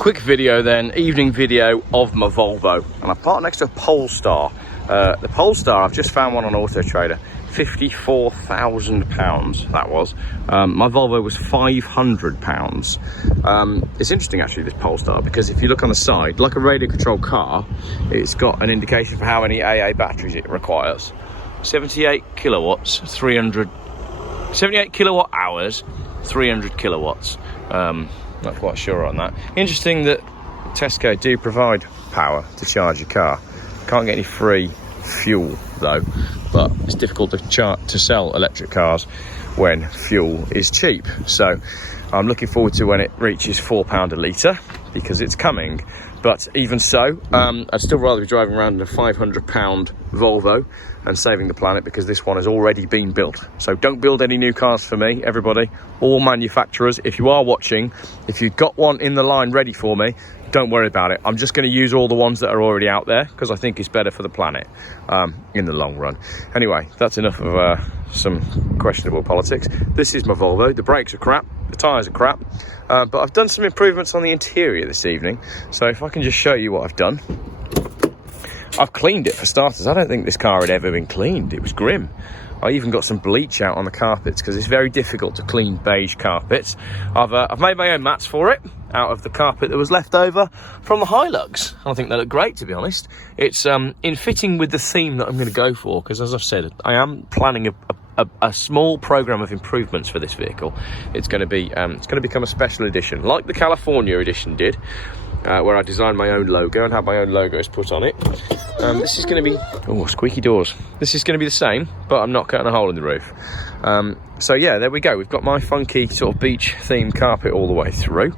quick video then, evening video of my Volvo, and I parked next to a Polestar. The Polestar, I've just found one on Auto Trader, £54,000 that was. My Volvo was £500. It's interesting actually, this Polestar, because if you look on the side, like a radio controlled car, it's got an indication for how many AA batteries it requires. 78 kilowatts, 78 kilowatt hours, 300 kilowatts. Not quite sure on that. Interesting that Tesco do provide power to charge your car. Can't get any free fuel though, but it's difficult to sell electric cars when fuel is cheap. So I'm looking forward to when it reaches £4 a litre, because it's coming. But even so, I'd still rather be driving around in a £500 Volvo and saving the planet, because this one has already been built. So don't build any new cars for me, everybody. All manufacturers, if you are watching, if you've got one in the line ready for me, don't worry about it. I'm just going to use all the ones that are already out there, because I think it's better for the planet in the long run. Anyway, that's enough of some questionable politics. This is my Volvo. The brakes are crap, the tyres are crap, but I've done some improvements on the interior this evening. So if I can just show you what I've done. I've cleaned it for starters. I don't think this car had ever been cleaned. It was grim. I even got some bleach out on the carpets, because it's very difficult to clean beige carpets. I've made my own mats for it out of the carpet that was left over from the Hilux. I think they look great, to be honest. It's in fitting with the theme that I'm going to go for, because as I've said, I am planning a small program of improvements for this vehicle. It's going to become a special edition, like the California edition did, where I designed my own logo and had my own logos put on it. This is going to be, oh, squeaky doors. This is going to be the same, but I'm not cutting a hole in the roof. So yeah, there we go. We've got my funky sort of beach themed carpet all the way through.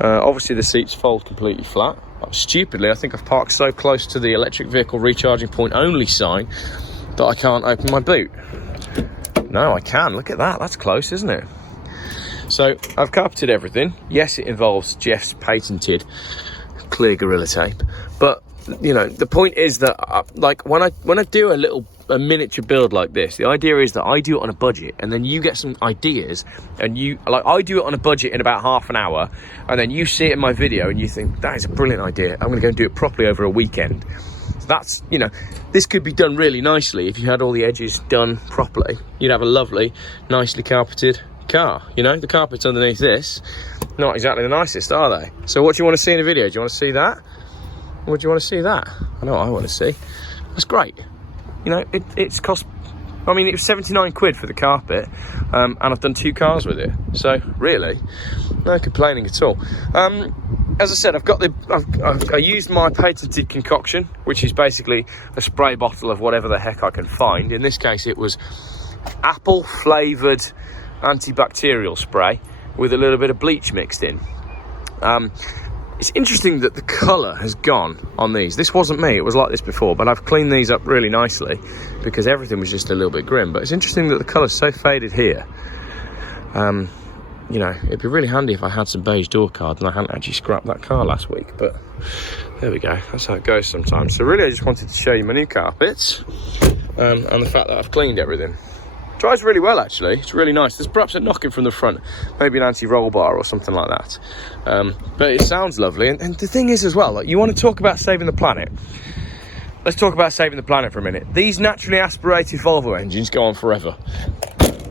Obviously the seats fold completely flat. Stupidly, I think I've parked so close to the electric vehicle recharging point only sign that I can't open my boot. No, I can. Look at that. That's close, isn't it? So I've carpeted everything. Yes, it involves Geoff's patented clear Gorilla Tape, but you know, the point is that like when I do a miniature build like this, the idea is that I do it on a budget, and then you get some ideas, and I do it on a budget in about half an hour, and then you see it in my video and you think, that is a brilliant idea, I'm going to go and do it properly over a weekend. So that's, you know, this could be done really nicely if you had all the edges done properly. You'd have a lovely, nicely carpeted car. You know, the carpets underneath this, not exactly the nicest, are they? So what do you want to see in a video? Do you want to see that? Or do you want to see that? I know what I want to see. That's great. You know, it's cost, I mean, it was 79 quid for the carpet, and I've done 2 cars with it. So really, no complaining at all. As I said, I used my patented concoction, which is basically a spray bottle of whatever the heck I can find. In this case, it was apple flavoured antibacterial spray with a little bit of bleach mixed in. It's interesting that the colour has gone on these. This wasn't me, it was like this before, but I've cleaned these up really nicely because everything was just a little bit grim. But it's interesting that the colour's so faded here. You know, it'd be really handy if I had some beige door cards and I hadn't actually scrapped that car last week, but there we go, that's how it goes sometimes. So really I just wanted to show you my new carpets, and the fact that I've cleaned everything. Drives really well, actually. It's really nice. There's perhaps a knocking from the front, maybe an anti-roll bar or something like that. But it sounds lovely. And the thing is as well, like, you want to talk about saving the planet. Let's talk about saving the planet for a minute. These naturally aspirated Volvo engines go on forever.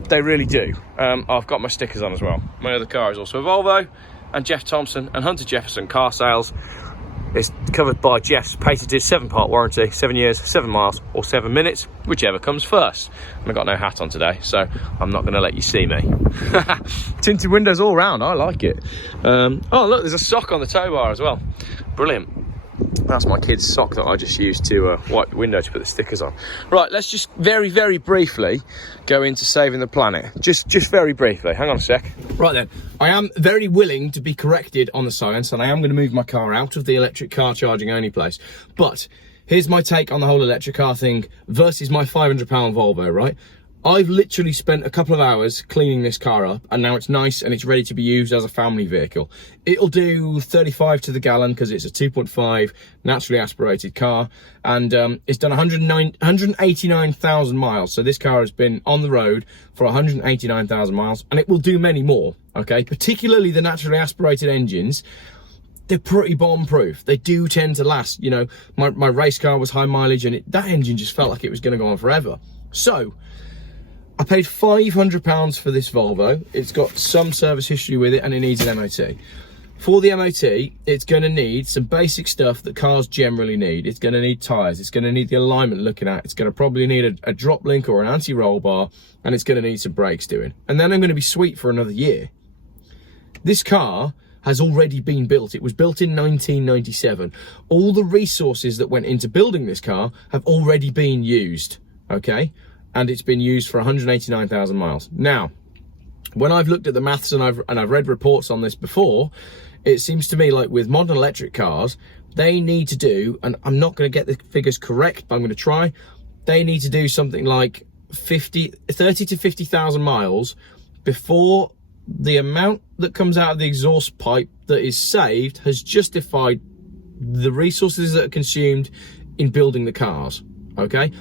They really do. I've got my stickers on as well. My other car is also a Volvo, and Geoff Thompson and Hunter Jefferson car sales. It's covered by Geoff's patented 7-part warranty, 7 years, 7 miles, or 7 minutes, whichever comes first. And I've got no hat on today, so I'm not going to let you see me. Tinted windows all round, I like it. Oh, look, there's a sock on the tow bar as well. Brilliant. That's my kid's sock that I just used to wipe the window to put the stickers on. Right, let's just very, very briefly go into saving the planet. Just very briefly. Hang on a sec. Right then, I am very willing to be corrected on the science, and I am going to move my car out of the electric car charging only place. But here's my take on the whole electric car thing versus my £500 Volvo, right? I've literally spent a couple of hours cleaning this car up, and now it's nice and it's ready to be used as a family vehicle. It'll do 35 to the gallon because it's a 2.5 naturally aspirated car, and it's done 189,000 miles. So this car has been on the road for 189,000 miles, and it will do many more, okay? Particularly the naturally aspirated engines. they're pretty bomb-proof. They do tend to last. You know, my race car was high mileage, and that engine just felt like it was going to go on forever. So I paid £500 for this Volvo. It's got some service history with it, and it needs an MOT. For the MOT, it's going to need some basic stuff that cars generally need. It's going to need tyres. It's going to need the alignment looking at. It's going to probably need a drop link or an anti-roll bar, and it's going to need some brakes doing. And then I'm going to be sweet for another year. This car has already been built. It was built in 1997. All the resources that went into building this car have already been used, okay? And it's been used for 189,000 miles. Now, when I've looked at the maths and I've read reports on this before, it seems to me like with modern electric cars, they need to do, and I'm not going to get the figures correct, but I'm going to try, they need to do something like 30 to 50,000 miles before the amount that comes out of the exhaust pipe that is saved has justified the resources that are consumed in building the cars, okay?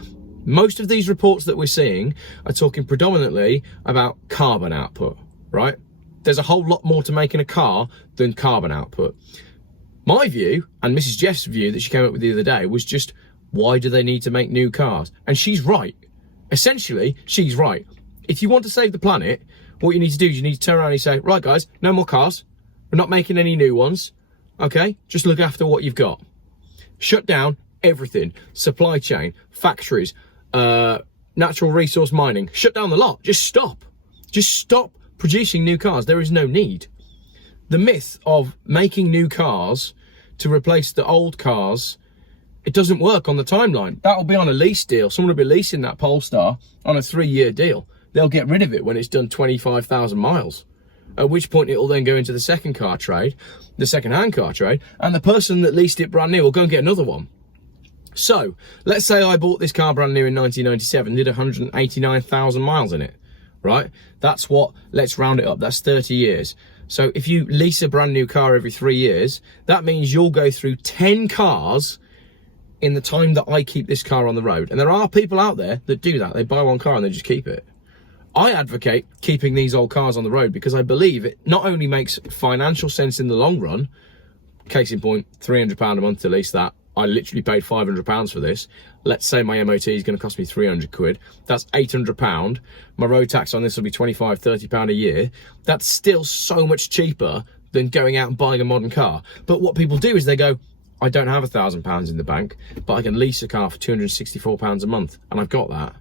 Most of these reports that we're seeing are talking predominantly about carbon output, right? There's a whole lot more to making a car than carbon output. My view, and Mrs. Geoff's view that she came up with the other day, was just, why do they need to make new cars? And she's right. Essentially, she's right. If you want to save the planet, what you need to do is you need to turn around and say, right guys, no more cars. We're not making any new ones. Okay? Just look after what you've got. Shut down everything. Supply chain, factories, natural resource mining. Shut down the lot. Just stop. Just stop producing new cars. There is no need. The myth of making new cars to replace the old cars, it doesn't work on the timeline. That'll be on a lease deal. Someone will be leasing that Polestar on a 3-year deal. They'll get rid of it when it's done 25,000 miles. At which point it'll then go into the second-hand car trade, and the person that leased it brand new will go and get another one. So, let's say I bought this car brand new in 1997, did 189,000 miles in it, right? That's what, let's round it up, that's 30 years. So if you lease a brand new car every 3 years, that means you'll go through 10 cars in the time that I keep this car on the road. And there are people out there that do that. They buy one car and they just keep it. I advocate keeping these old cars on the road because I believe it not only makes financial sense in the long run, case in point, £300 a month to lease that. I literally paid £500 for this. Let's say my MOT is going to cost me 300 quid. That's £800. My road tax on this will be £25, £30 a year. That's still so much cheaper than going out and buying a modern car. But what people do is they go, I don't have £1,000 in the bank, but I can lease a car for £264 a month, and I've got that.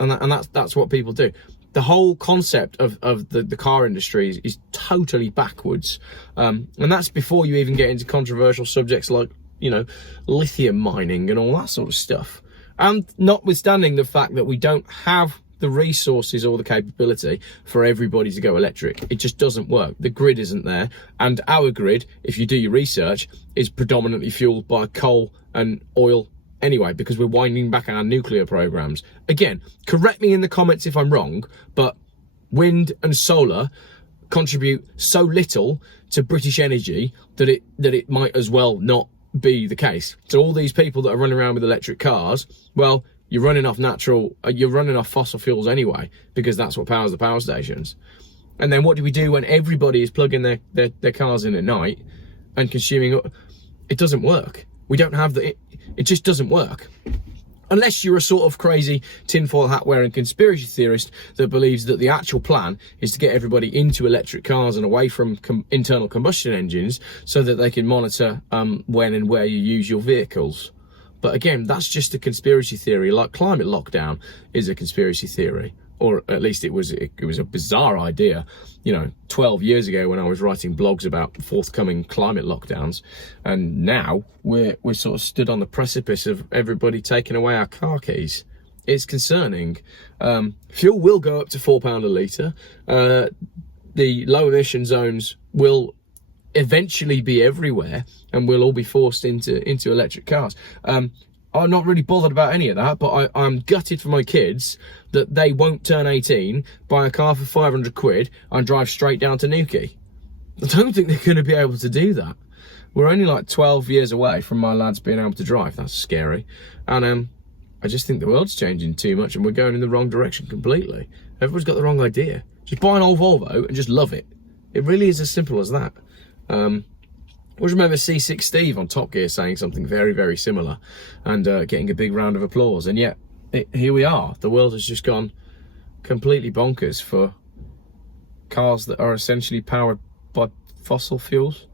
And that's what people do. The whole concept of the car industry is totally backwards. And that's before you even get into controversial subjects like, you know, lithium mining and all that sort of stuff. And notwithstanding the fact that we don't have the resources or the capability for everybody to go electric, it just doesn't work. The grid isn't there. And our grid, if you do your research, is predominantly fueled by coal and oil anyway, because we're winding back our nuclear programs. Again, correct me in the comments if I'm wrong, but wind and solar contribute so little to British energy that it might as well not be the case. So all these people that are running around with electric cars, well, you're running off fossil fuels anyway, because that's what powers the power stations. And then what do we do when everybody is plugging their cars in at night and consuming? It doesn't work. We don't have it just doesn't work. Unless you're a sort of crazy tinfoil hat wearing conspiracy theorist that believes that the actual plan is to get everybody into electric cars and away from internal combustion engines so that they can monitor when and where you use your vehicles. But again, that's just a conspiracy theory. Like climate lockdown is a conspiracy theory, or at least it was a bizarre idea, you know, 12 years ago when I was writing blogs about forthcoming climate lockdowns. And now we're sort of stood on the precipice of everybody taking away our car keys. It's concerning. Fuel will go up to £4 a litre. The low emission zones will eventually be everywhere, and we'll all be forced into electric cars. I'm not really bothered about any of that, but I'm gutted for my kids that they won't turn 18, buy a car for 500 quid and drive straight down to Newquay. I don't think they're going to be able to do that. We're only like 12 years away from my lads being able to drive. That's scary. And I just think the world's changing too much and we're going in the wrong direction completely. Everyone's got the wrong idea. Just buy an old Volvo and just love it. It really is as simple as that. always remember C6 Steve on Top Gear saying something very, very similar and getting a big round of applause. And yet, here we are. The world has just gone completely bonkers for cars that are essentially powered by fossil fuels.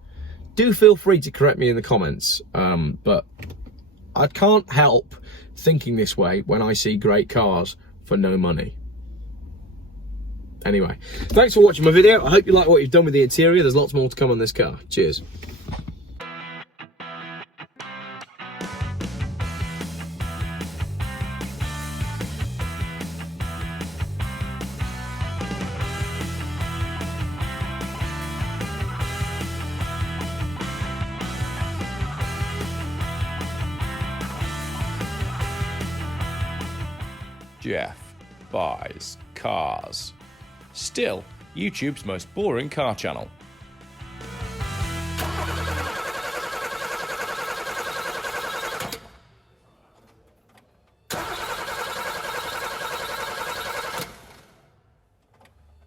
Do feel free to correct me in the comments, but I can't help thinking this way when I see great cars for no money. Anyway, thanks for watching my video. I hope you like what you've done with the interior. There's lots more to come on this car. Cheers. Geoff buys cars. Still YouTube's most boring car channel.